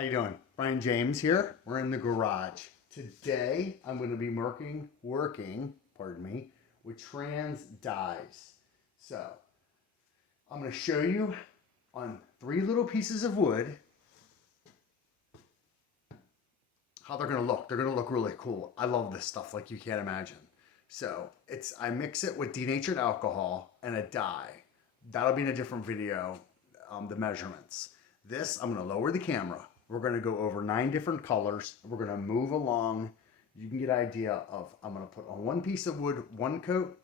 How you doing? Brian James here. We're in the garage. Today I'm going to be working, with trans dyes. So I'm going to show you on 3 little pieces of wood how they're going to look. They're going to look really cool. I love this stuff like you can't imagine. So I mix it with denatured alcohol and a dye. That'll be in a different video, the measurements. This, I'm going to lower the camera. We're going to go over 9 different colors. We're going to move along. You can get an idea of, I'm going to put on 1 piece of wood, 1 coat,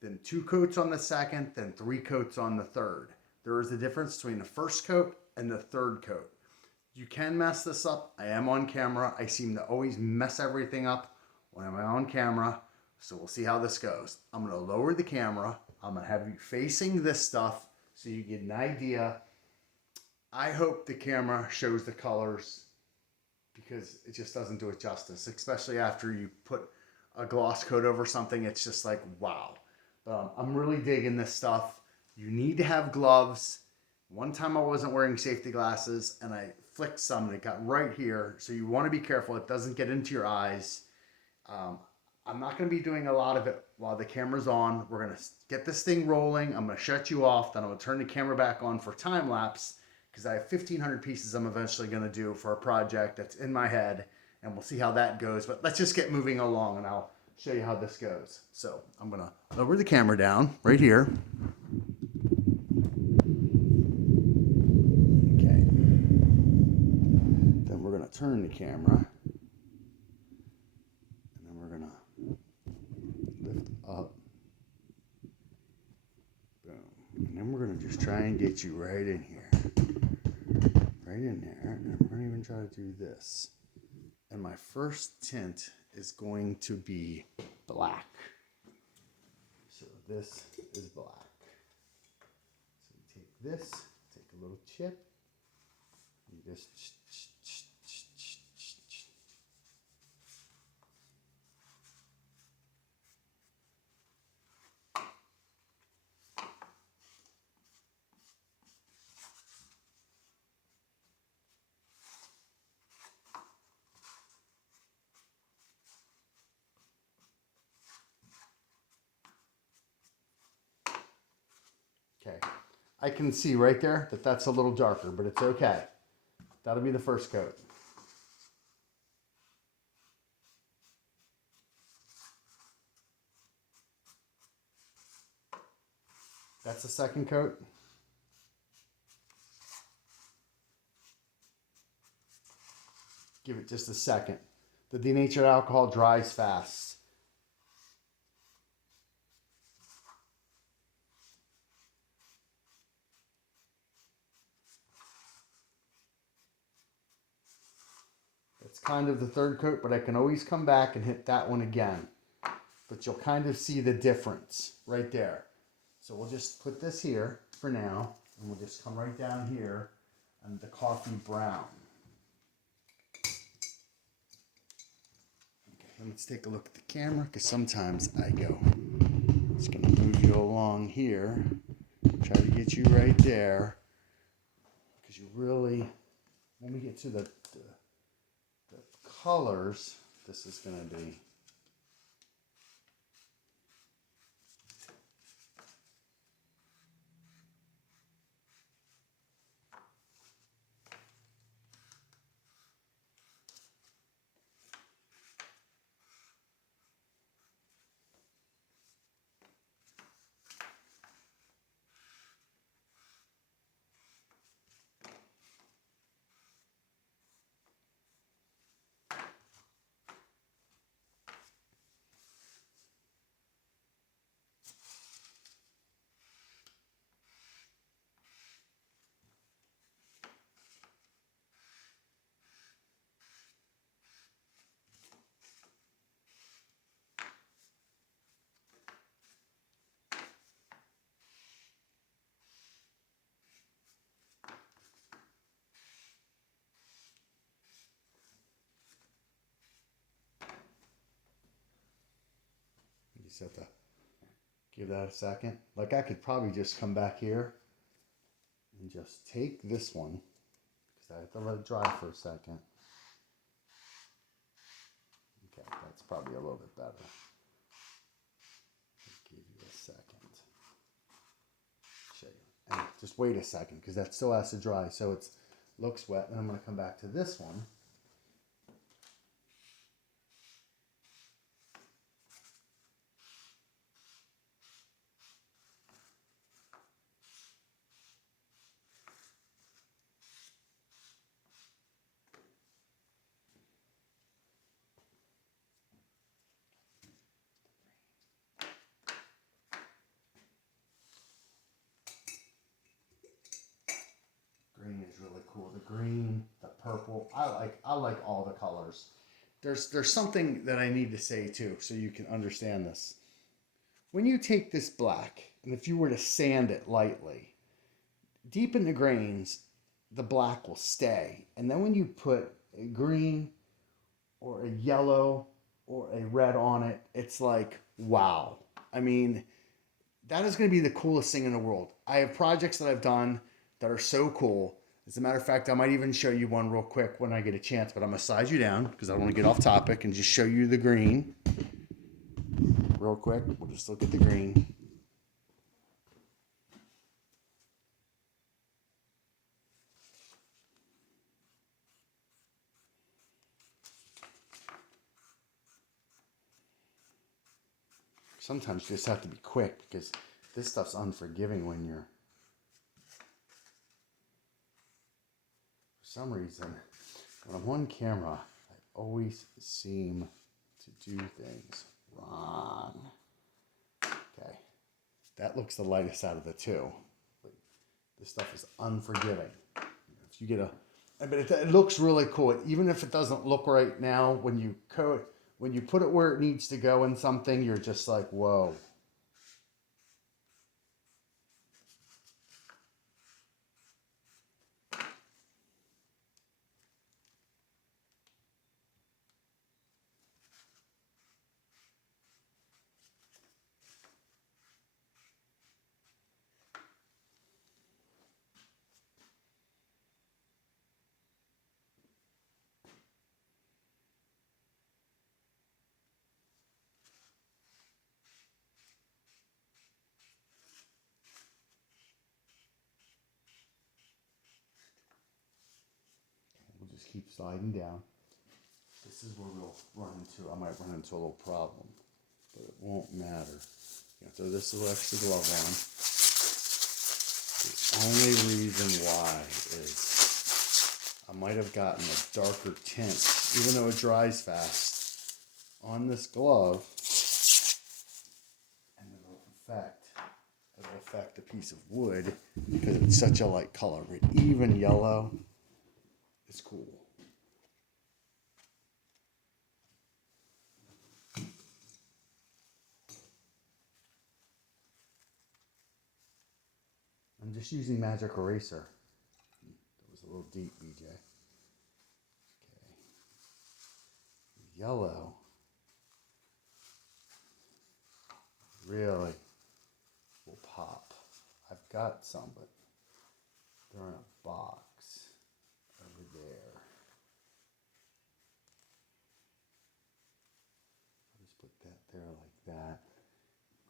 then 2 coats on the second, then 3 coats on the third. There is a difference between the first coat and the third coat. You can mess this up. I am on camera. I seem to always mess everything up when I'm on camera. So we'll see how this goes. I'm going to lower the camera. I'm going to have you facing this stuff so you get an idea. I hope the camera shows the colors because it just doesn't do it justice, especially after you put a gloss coat over something. It's just like, wow. I'm really digging this stuff. You need to have gloves. One time I wasn't wearing safety glasses and I flicked some and it got right here. So you want to be careful. It doesn't get into your eyes. I'm not going to be doing a lot of it while the camera's on. We're going to get this thing rolling. I'm going to shut you off. Then I'm going to turn the camera back on for time lapse because I have 1,500 pieces I'm eventually going to do for a project that's in my head. And we'll see how that goes. But let's just get moving along and I'll show you how this goes. So I'm going to lower the camera down right here. Okay. Then we're going to turn the camera. And then we're going to lift up. Boom. And then we're going to just try and get you right in here. Right in there. And we're going to even try to do this. And my first tint is going to be black. So this is black. So you take this, take a little chip, and just okay. I can see right there that that's a little darker, but it's okay. That'll be the first coat. That's the second coat. Give it just a second. The denatured alcohol dries fast. It's kind of the third coat, but I can always come back and hit that one again. But you'll kind of see the difference right there. So we'll just put this here for now, and we'll just come right down here and the coffee brown. Okay, let's take a look at the camera, because sometimes I go. Just going to move you along here, try to get you right there, because you really, when we get to the colors, this is going to be just have to give that a second. Like I could probably just come back here and just take this one, because I have to let it dry for a second. Okay, that's probably a little bit better. I'll give you a second. Show you. And just wait a second because that still has to dry, so it looks wet. And I'm going to come back to this one. Green is really cool. The green, the purple. I like all the colors. There's something that I need to say too, so you can understand this. When you take this black, and if you were to sand it lightly, deep in the grains, the black will stay. And then when you put a green or a yellow or a red on it, it's like, wow. I mean, that is going to be the coolest thing in the world. I have projects that I've done that are so cool. As a matter of fact, I might even show you one real quick when I get a chance, but I'm going to size you down because I don't want to get off topic and just show you the green. Real quick, we'll just look at the green. Sometimes you just have to be quick because this stuff's unforgiving when you're... For some reason, when I'm on camera, I always seem to do things wrong. Okay, that looks the lightest out of the two. But this stuff is unforgiving. If you get a... But it looks really cool. Even if it doesn't look right now, when you coat... When you put it where it needs to go in something, you're just like, whoa. We'll just keep sliding down. This is where we'll run into, I might run into a little problem, but it won't matter. You know, throw this little extra glove on. The only reason why is I might have gotten a darker tint, even though it dries fast, on this glove, and it'll affect a piece of wood because it's such a light color. But even yellow is cool. I'm just using magic eraser. That was a little deep, BJ. Okay. Yellow. Really will pop. I've got some, but they're in a box over there. I'll just put that there like that.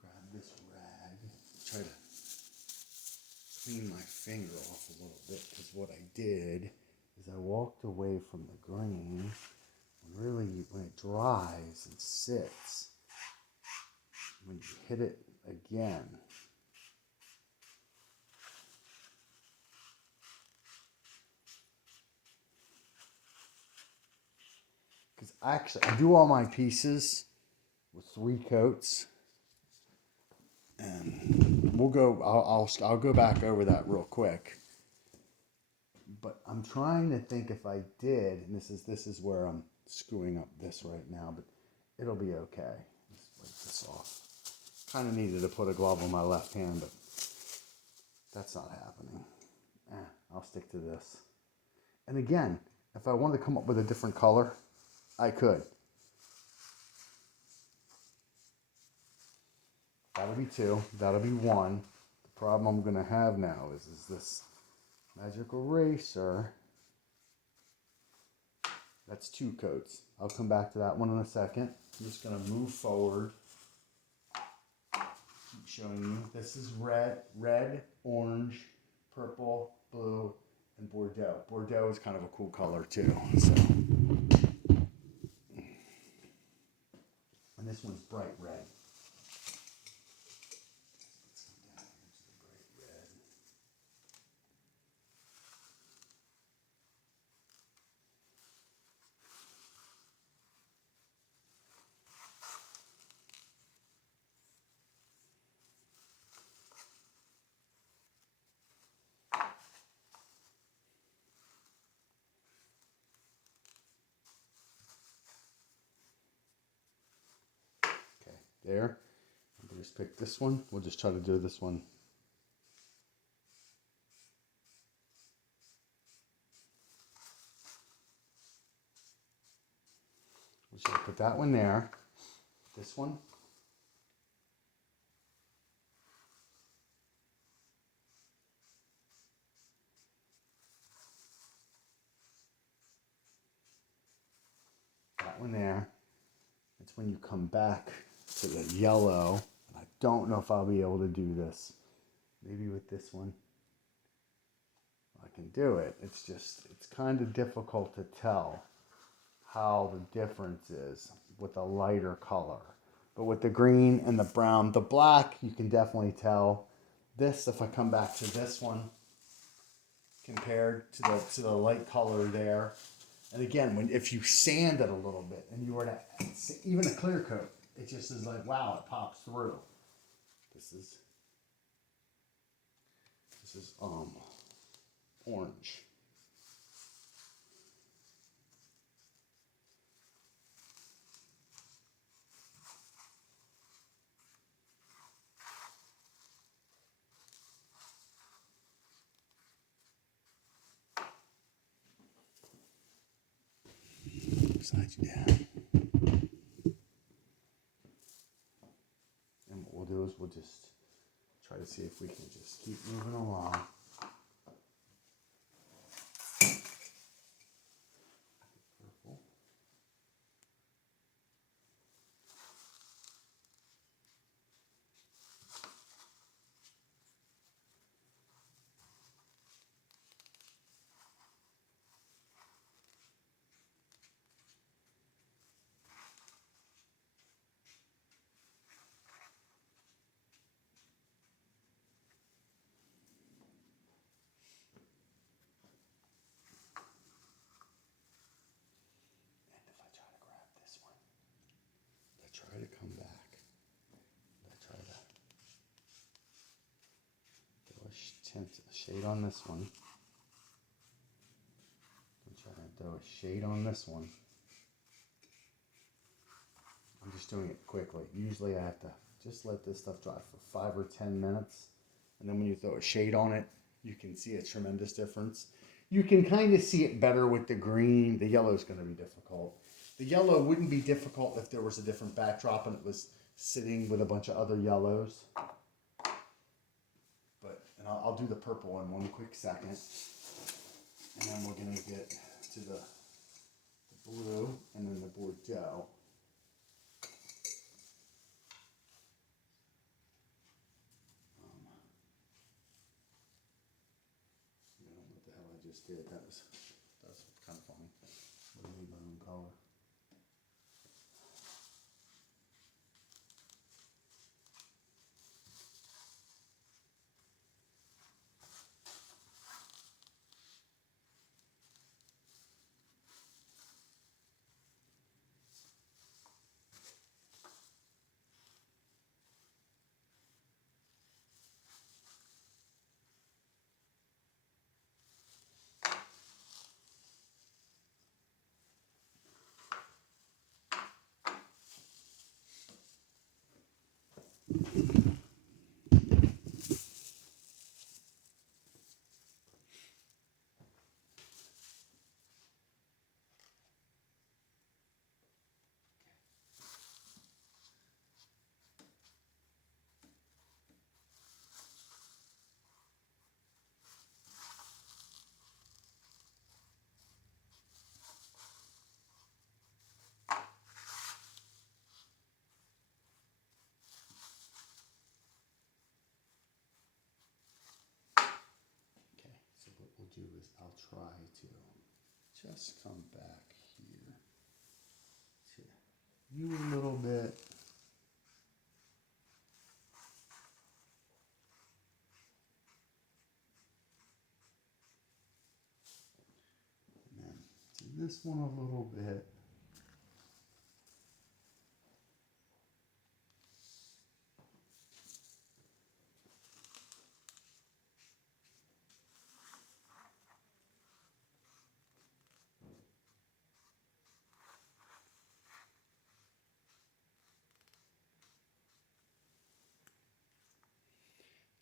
Grab this rag. Try to clean my finger off a little bit because what I did is I walked away from the green. And really, when it dries and sits, when you hit it again, because actually I do all my pieces with 3 coats, and we'll go. I'll go back over that real quick. But I'm trying to think if I did, and this is where I'm screwing up this right now, but it'll be okay. Let's wipe this off. Kind of needed to put a glove on my left hand, but that's not happening. I'll stick to this. And again, if I wanted to come up with a different color, I could. That'll be 2. That'll be 1. The problem I'm going to have now is this magic eraser That's 2 coats. I'll come back to that one in a second. I'm just gonna move forward. Keep showing you. This is red, orange, purple, blue, and Bordeaux. Bordeaux is kind of a cool color too. So. And this one's bright red. Okay, there. We'll just pick this one. We'll just try to do this one. We should put that one there. This one. That one there. It's when you come back to the yellow. I don't know if I'll be able to do this. Maybe with this one. I can do it. It's just, it's kind of difficult to tell how the difference is with a lighter color. But with the green and the brown, the black, you can definitely tell. This, if I come back to this one, compared to the light color there. And again, if you sand it a little bit and you were to, even a clear coat, it just is like, wow, it pops through. This is orange. Upside you down. And what we'll do is we'll just try to see if we can just keep moving along. Purple. Try to come back. I try to throw a shade on this one. I'm trying to throw a shade on this one. I'm just doing it quickly. Usually I have to just let this stuff dry for 5 or 10 minutes. And then when you throw a shade on it, you can see a tremendous difference. You can kind of see it better with the green. The yellow is going to be difficult. The yellow wouldn't be difficult if there was a different backdrop and it was sitting with a bunch of other yellows. And I'll do the purple in one quick second. And then we're going to get to the blue and then the Bordeaux. I don't know what the hell I just did. That was kind of funny. What do you need my own color? do is I'll try to just come back here to you a little bit. And then to this one a little bit.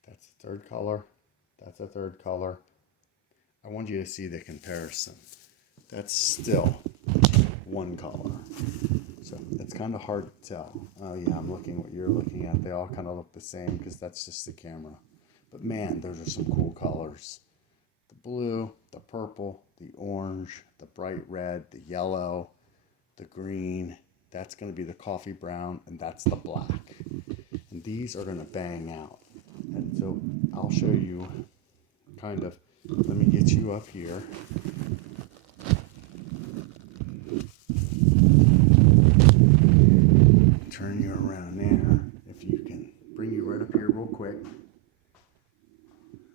That's a third color. That's a third color. I want you to see the comparison. That's still one color. So it's kind of hard to tell. Oh yeah, I'm looking what you're looking at. They all kind of look the same because that's just the camera. But man, those are some cool colors. The blue, the purple, the orange, the bright red, the yellow, the green. That's going to be the coffee brown, and that's the black. And these are going to bang out. And so I'll show you kind of, let me get you up here. Turn you around there. If you can bring you right up here real quick.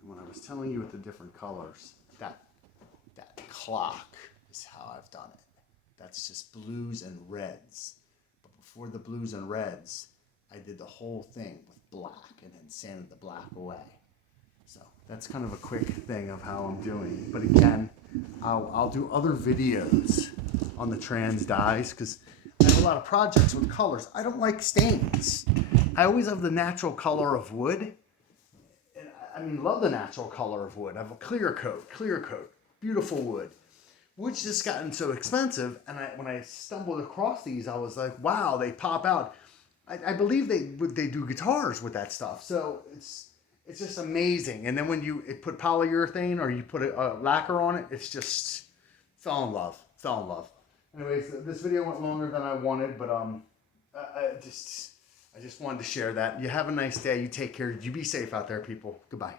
When I was telling you with the different colors, that clock is how I've done it. That's just blues and reds. But before the blues and reds, I did the whole thing with black and then sanded the black away. So that's kind of a quick thing of how I'm doing. But again, I'll do other videos on the trans dyes because I have a lot of projects with colors. I don't like stains. I always have the natural color of wood. And I mean, love the natural color of wood. I have a clear coat, beautiful wood. Wood's just gotten so expensive. And when I stumbled across these, I was like, wow, they pop out. I believe they do guitars with that stuff. So it's just amazing. And then when you put polyurethane or you put a lacquer on it, it's just fell in love. Anyways, this video went longer than I wanted, but I just wanted to share that. You have a nice day. You take care. You be safe out there, people. Goodbye.